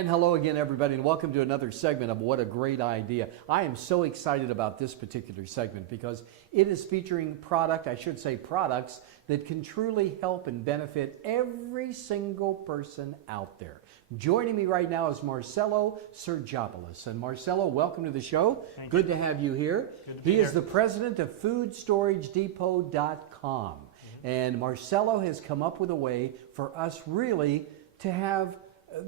And hello again, everybody, and welcome to another segment of What a Great Idea. I am so excited about this particular segment because it is featuring products that can truly help and benefit every single person out there. Joining me right now is Marcelo Sergopoulos. And Marcelo, welcome to the show. Good to have you here. He is the president of FoodStorageDepot.com. And Marcelo has come up with a way for us really to have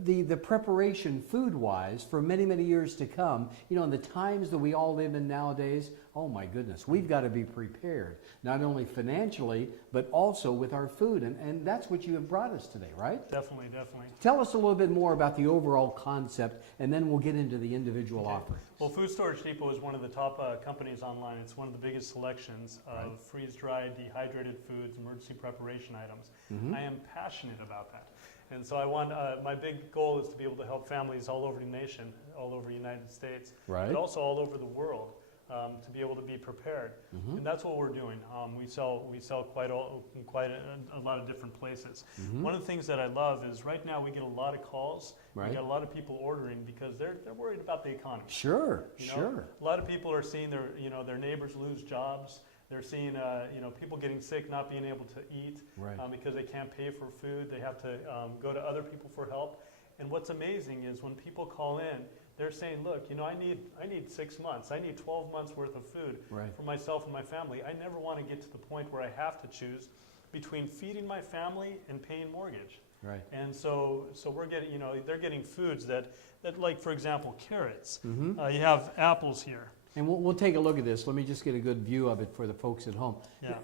the preparation food-wise for many, many years to come. You know, in the times that we all live in nowadays, oh my goodness, we've got to be prepared, not only financially, but also with our food. And that's what you have brought us today, right? Definitely, definitely. Tell us a little bit more about the overall concept, and then we'll get into the individual offerings. Well, Food Storage Depot is one of the top companies online. It's one of the biggest selections of freeze-dried, dehydrated foods, emergency preparation items. I am passionate about that. And so I want, my big goal is to be able to help families all over the nation, all over the United States, but also all over the world to be able to be prepared. And that's what we're doing. We sell quite a lot of different places. One of the things that I love is right now we get a lot of calls. We got a lot of people ordering because they're worried about the economy. Sure, you know? A lot of people are seeing their neighbors lose jobs. They're seeing people getting sick, not being able to eat because they can't pay for food. They have to go to other people for help. And what's amazing is when people call in, they're saying, look, I need 6 months. I need 12 months worth of food for myself and my family. I never want to get to the point where I have to choose between feeding my family and paying mortgage. And so we're getting, they're getting foods that like, for example, carrots. You have apples here. And we'll take a look at this. Let me just get a good view of it for the folks at home.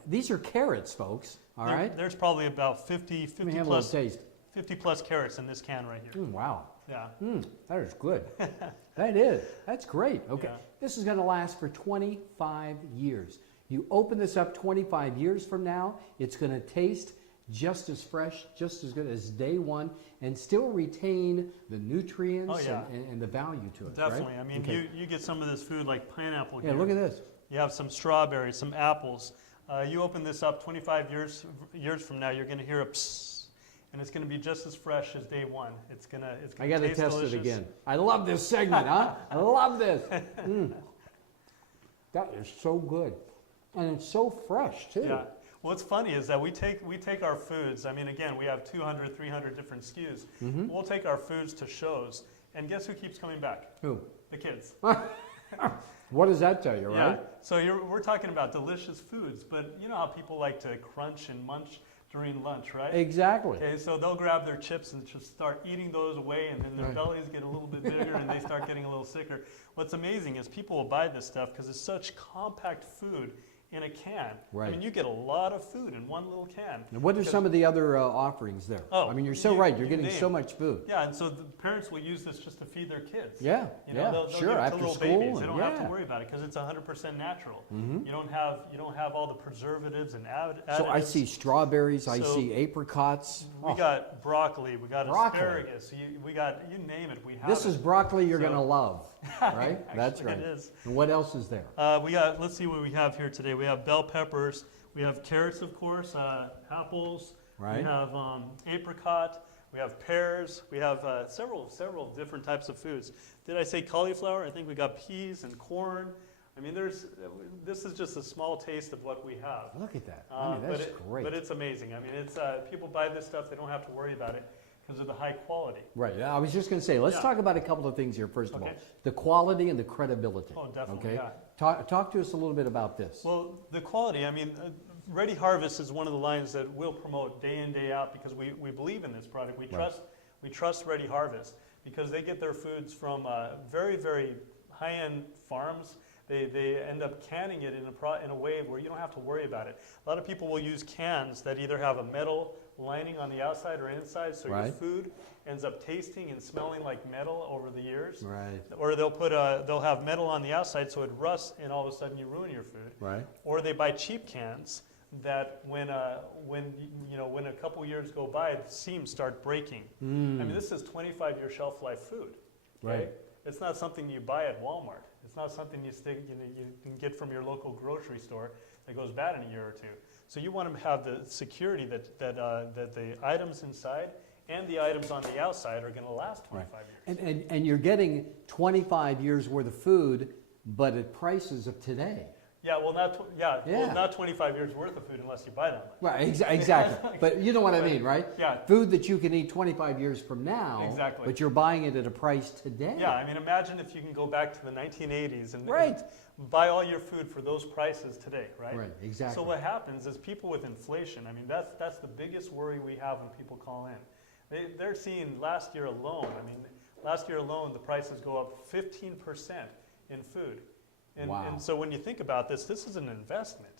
These are carrots, folks, all right? There's probably about 50 plus carrots in this can right here. Wow. Yeah. That is good. That's great. Okay. This is going to last for 25 years. You open this up 25 years from now, it's going to taste just as fresh, just as good as day one, and still retain the nutrients and the value to it. Definitely. Right? I mean, you get some of this food like pineapple here. Yeah, look at this. You have some strawberries, some apples. You open this up 25 years from now, you're going to hear a psst, and it's going to be just as fresh as day one. It's going to I got to test delicious. it again. I love this segment, huh? I love this. That is so good, and it's so fresh too. Yeah. What's funny is that we take our foods. I mean, again, we have 200, 300 different SKUs. We'll take our foods to shows, and guess who keeps coming back? Who? The kids. What does that tell you, right? So we're talking about delicious foods, but you know how people like to crunch and munch during lunch, right? Exactly. Okay, so they'll grab their chips and just start eating those away, and then their bellies get a little bit bigger, and they start getting a little sicker. What's amazing is people will buy this stuff because it's such compact food in a can. I mean, you get a lot of food in one little can. And what are some of the other offerings there? I mean, you're so right. You're getting so much food. Yeah, and so the parents will use this just to feed their kids. Yeah, they'll sure. give it to After little school, babies. They don't have to worry about it because it's 100% natural. You don't have all the preservatives and additives. So I see strawberries. I see apricots. We got broccoli. We got asparagus. We got, you name it. We have. This is broccoli you're going to love, right? That's right. It is. And what else is there? Let's see what we have here today. We have bell peppers. We have carrots, of course, apples. We have apricot. We have pears. We have several different types of foods. Did I say cauliflower? I think we got peas and corn. I mean, this is just a small taste of what we have. Look at that. I mean, that's great. But it's amazing. I mean, it's people buy this stuff. They don't have to worry about it because of the high quality. Right. I was just going to say, let's talk about a couple of things here, first of all. The quality and the credibility. Oh, definitely. Okay. Talk to us a little bit about this. Well, the quality, I mean, Ready Harvest is one of the lines that we'll promote day in, day out because we believe in this product. We trust Ready Harvest because they get their foods from very, very high-end farms. They end up canning it in a way where you don't have to worry about it. A lot of people will use cans that either have a metal lining on the outside or inside, so your food ends up tasting and smelling like metal over the years. Or they'll have metal on the outside so it rusts and all of a sudden you ruin your food. Or they buy cheap cans that when a couple years go by, the seams start breaking. I mean, this is 25-year shelf life food. Okay? It's not something you buy at Walmart. It's not something you can get from your local grocery store that goes bad in a year or two. So you want to have the security that the items inside and the items on the outside are going to last 25 years. And you're getting 25 years worth of food, but at prices of today. Yeah, well, well, not 25 years worth of food unless you buy that much. Right, exactly. But you know what I mean, right? Yeah. Food that you can eat 25 years from now, Exactly. but you're buying it at a price today. Yeah, I mean, imagine if you can go back to the 1980s and Right. buy all your food for those prices today, right? Right, exactly. So what happens is people with inflation, I mean, that's the biggest worry we have when people call in. They're seeing last year alone, the prices go up 15% in food. Wow. And so when you think about this is an investment.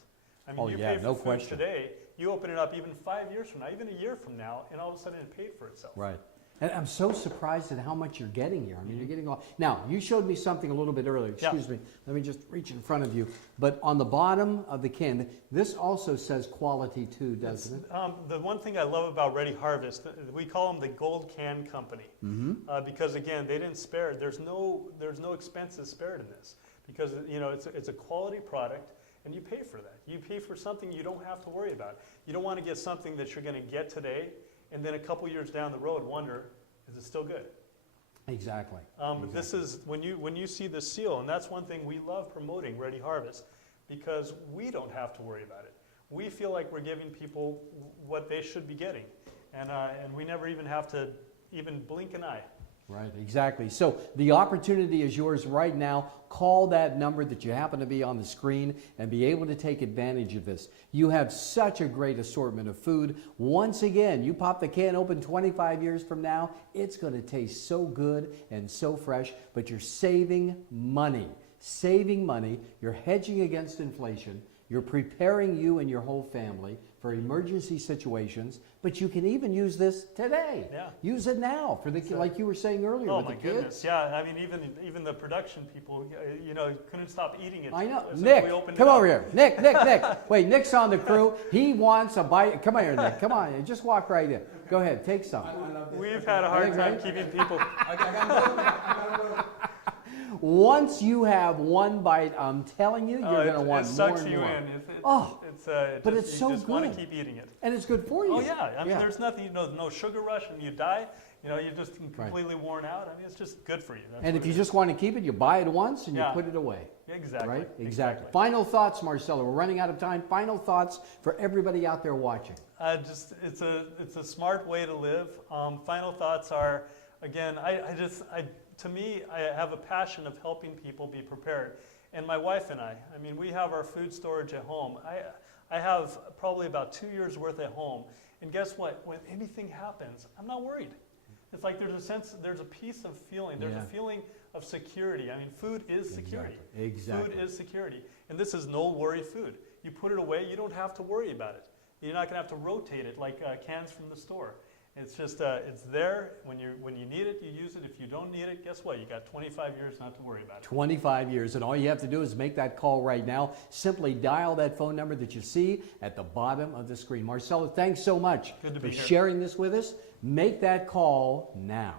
I mean, Oh, you yeah, pay for no food question. today, you open it up even 5 years from now, even a year from now, and all of a sudden it paid for itself. Right. And I'm so surprised at how much you're getting here. I mean, you're getting all. Now, you showed me something a little bit earlier. Excuse me. Let me just reach in front of you. But on the bottom of the can, this also says quality too, doesn't it? The one thing I love about Ready Harvest, we call them the Gold Can Company, because again, they didn't spare. There's no expenses spared in this, because it's a quality product, and you pay for that. You pay for something you don't have to worry about. You don't want to get something that you're going to get today, and then a couple years down the road wonder, is it still good? Exactly. This is when you see the seal, and that's one thing we love promoting Ready Harvest, because we don't have to worry about it. We feel like we're giving people what they should be getting, and we never even have to even blink an eye. Right, exactly. So the opportunity is yours right now. Call that number that you happen to be on the screen and be able to take advantage of this. You have such a great assortment of food. Once again, you pop the can open 25 years from now, it's going to taste so good and so fresh, but you're saving money. Saving money, you're hedging against inflation, you're preparing you and your whole family for emergency situations, but you can even use this today. Yeah. Use it now for the like you were saying earlier Oh with my the kids. goodness! Yeah, I mean, even the production people, couldn't stop eating it. I know. as Nick, we opened come it up. over here. Nick. Wait, Nick's on the crew. He wants a bite. Come here, Nick. Come on. Just walk right in. Go ahead. Take some. We've had a hard time keeping people. Once you have one bite, I'm telling you, you're going to want it more sucks and you more. in. But it's so you just want good. to keep eating it. And it's good for you. Oh yeah, I mean, there's nothing, no sugar rush, and you die. You're just completely worn out. I mean, it's just good for you. That's And what if you it just want to keep it, you buy it once and you Yeah. put it away. is. Exactly. Right? Exactly. Final thoughts, Marcelo. We're running out of time. Final thoughts for everybody out there watching. It's a smart way to live. Final thoughts are, again, to me, I have a passion of helping people be prepared. And my wife and I mean, we have our food storage at home. I have probably about 2 years worth at home. And guess what? When anything happens, I'm not worried. It's like there's a piece of feeling. There's a feeling of security. I mean, food is security. Exactly. Food is security. And this is no worry food. You put it away, you don't have to worry about it. You're not going to have to rotate it like cans from the store. It's just, it's there. When you need it, you use it. If you don't need it, guess what? You got 25 years not to worry about it. 25 years, and all you have to do is make that call right now. Simply dial that phone number that you see at the bottom of the screen. Marcelo, thanks so much Good to for be here. sharing this with us. Make that call now.